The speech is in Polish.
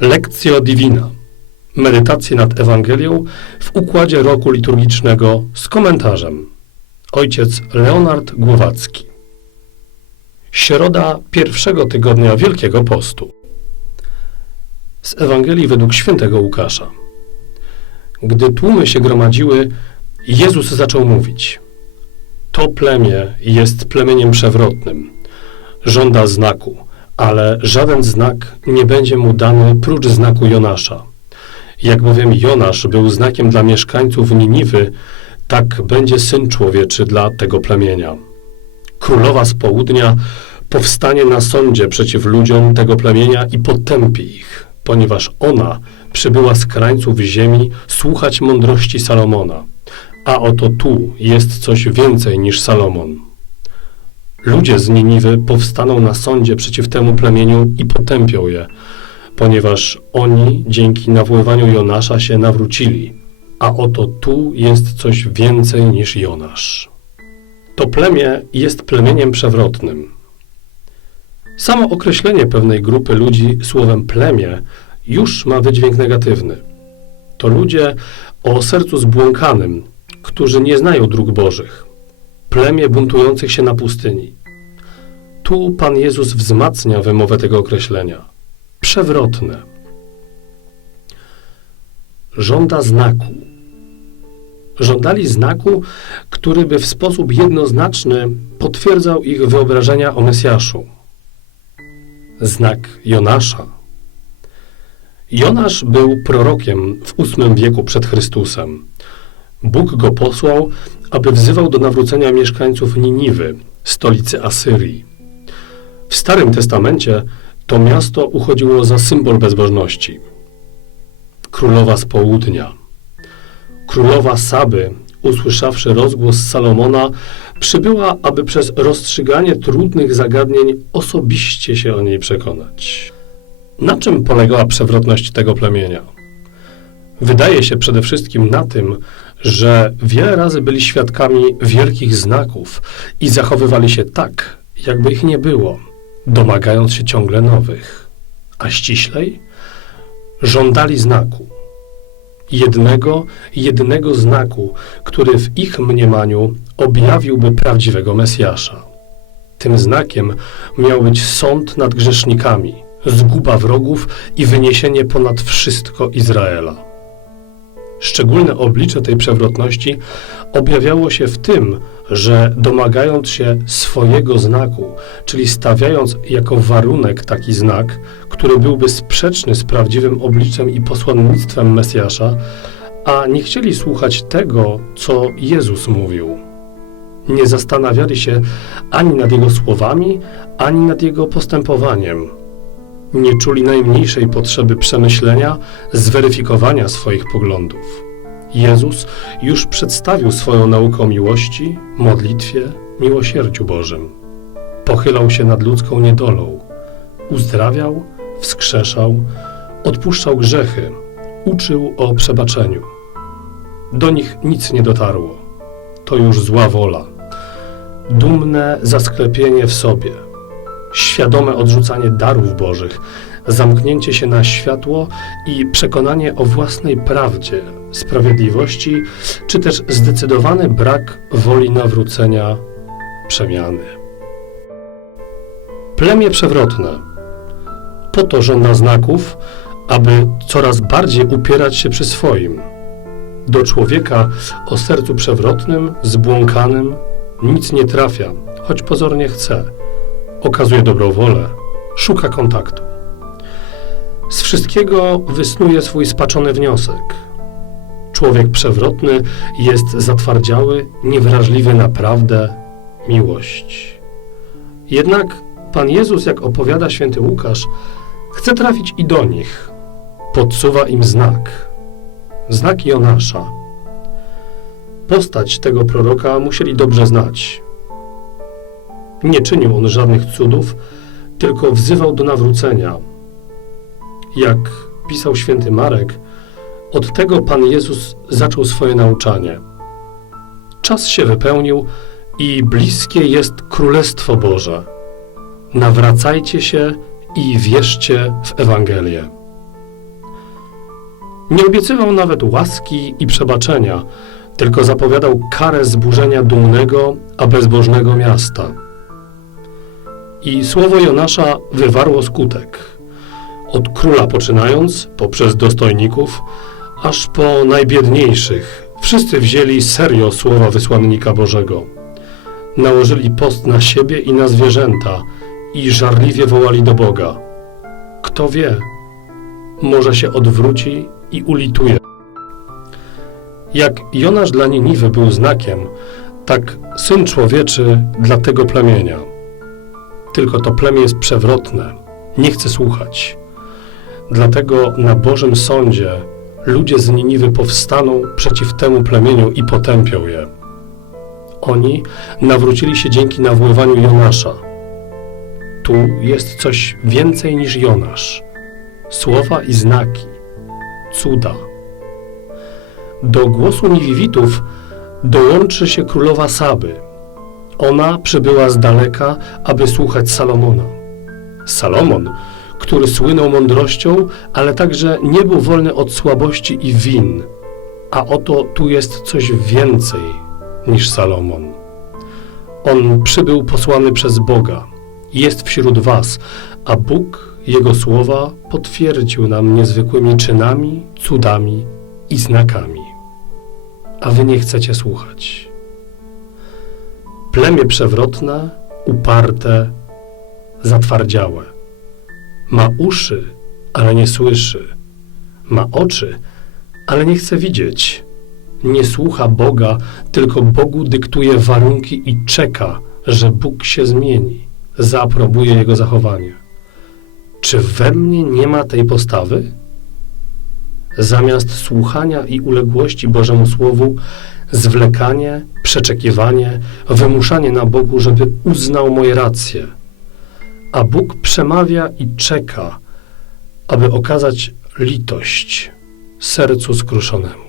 Lekcja Divina. Medytacje nad Ewangelią w układzie roku liturgicznego z komentarzem. Ojciec Leonard Głowacki. Środa pierwszego tygodnia Wielkiego Postu. Z Ewangelii według świętego Łukasza. Gdy tłumy się gromadziły, Jezus zaczął mówić. To plemię jest plemieniem przewrotnym. Żąda znaku, ale żaden znak nie będzie mu dany prócz znaku Jonasza. Jak bowiem Jonasz był znakiem dla mieszkańców Niniwy, tak będzie Syn Człowieczy dla tego plemienia. Królowa z południa powstanie na sądzie przeciw ludziom tego plemienia i potępi ich, ponieważ ona przybyła z krańców ziemi słuchać mądrości Salomona. A oto tu jest coś więcej niż Salomon. Ludzie z Niniwy powstaną na sądzie przeciw temu plemieniu i potępią je, ponieważ oni dzięki nawoływaniu Jonasza się nawrócili, a oto tu jest coś więcej niż Jonasz. To plemię jest plemieniem przewrotnym. Samo określenie pewnej grupy ludzi słowem plemię już ma wydźwięk negatywny. To ludzie o sercu zbłąkanym, którzy nie znają dróg Bożych. Plemię buntujących się na pustyni. Tu Pan Jezus wzmacnia wymowę tego określenia. Przewrotne. Żąda znaku. Żądali znaku, który by w sposób jednoznaczny potwierdzał ich wyobrażenia o Mesjaszu. Znak Jonasza. Jonasz był prorokiem w VIII wieku przed Chrystusem. Bóg go posłał, aby wzywał do nawrócenia mieszkańców Niniwy, stolicy Asyrii. W Starym Testamencie to miasto uchodziło za symbol bezbożności. Królowa z południa. Królowa Saby, usłyszawszy rozgłos Salomona, przybyła, aby przez rozstrzyganie trudnych zagadnień osobiście się o niej przekonać. Na czym polegała przewrotność tego plemienia? Wydaje się przede wszystkim na tym, że wiele razy byli świadkami wielkich znaków i zachowywali się tak, jakby ich nie było, domagając się ciągle nowych. A ściślej? Żądali znaku. Jednego, jednego znaku, który w ich mniemaniu objawiłby prawdziwego Mesjasza. Tym znakiem miał być sąd nad grzesznikami, zguba wrogów i wyniesienie ponad wszystko Izraela. Szczególne oblicze tej przewrotności objawiało się w tym, że domagając się swojego znaku, czyli stawiając jako warunek taki znak, który byłby sprzeczny z prawdziwym obliczem i posłannictwem Mesjasza, a nie chcieli słuchać tego, co Jezus mówił. Nie zastanawiali się ani nad Jego słowami, ani nad Jego postępowaniem. Nie czuli najmniejszej potrzeby przemyślenia, zweryfikowania swoich poglądów. Jezus już przedstawił swoją naukę miłości, modlitwie, miłosierdziu Bożym. Pochylał się nad ludzką niedolą, uzdrawiał, wskrzeszał, odpuszczał grzechy, uczył o przebaczeniu. Do nich nic nie dotarło. To już zła wola. Dumne zasklepienie w sobie, świadome odrzucanie darów Bożych, zamknięcie się na światło i przekonanie o własnej prawdzie, sprawiedliwości, czy też zdecydowany brak woli nawrócenia, przemiany. Plemię przewrotne. Po to żąda znaków, aby coraz bardziej upierać się przy swoim. Do człowieka o sercu przewrotnym, zbłąkanym, nic nie trafia, choć pozornie chce. Okazuje dobrą wolę, szuka kontaktu. Z wszystkiego wysnuje swój spaczony wniosek. Człowiek przewrotny jest zatwardziały, niewrażliwy na prawdę, miłość. Jednak Pan Jezus, jak opowiada święty Łukasz, chce trafić i do nich. Podsuwa im znak. Znak Jonasza. Postać tego proroka musieli dobrze znać. Nie czynił on żadnych cudów, tylko wzywał do nawrócenia. Jak pisał święty Marek, od tego Pan Jezus zaczął swoje nauczanie. Czas się wypełnił i bliskie jest Królestwo Boże. Nawracajcie się i wierzcie w Ewangelię. Nie obiecywał nawet łaski i przebaczenia, tylko zapowiadał karę zburzenia dumnego, a bezbożnego miasta. I słowo Jonasza wywarło skutek. Od króla poczynając, poprzez dostojników, aż po najbiedniejszych, wszyscy wzięli serio słowa wysłannika Bożego. Nałożyli post na siebie i na zwierzęta i żarliwie wołali do Boga. Kto wie, może się odwróci i ulituje. Jak Jonasz dla Niniwy był znakiem, tak Syn Człowieczy dla tego plemienia. Tylko to plemię jest przewrotne, nie chce słuchać. Dlatego na Bożym Sądzie ludzie z Niniwy powstaną przeciw temu plemieniu i potępią je. Oni nawrócili się dzięki nawoływaniu Jonasza. Tu jest coś więcej niż Jonasz. Słowa i znaki, cuda. Do głosu Niwiwitów dołączy się królowa Saby. Ona przybyła z daleka, aby słuchać Salomona. Salomon, który słynął mądrością, ale także nie był wolny od słabości i win. A oto tu jest coś więcej niż Salomon. On przybył posłany przez Boga. Jest wśród was, a Bóg jego słowa potwierdził nam niezwykłymi czynami, cudami i znakami. A wy nie chcecie słuchać. Plemię przewrotne, uparte, zatwardziałe. Ma uszy, ale nie słyszy. Ma oczy, ale nie chce widzieć. Nie słucha Boga, tylko Bogu dyktuje warunki i czeka, że Bóg się zmieni, zaaprobuje jego zachowanie. Czy we mnie nie ma tej postawy? Zamiast słuchania i uległości Bożemu Słowu, zwlekanie, przeczekiwanie, wymuszanie na Bogu, żeby uznał moje racje. A Bóg przemawia i czeka, aby okazać litość sercu skruszonemu.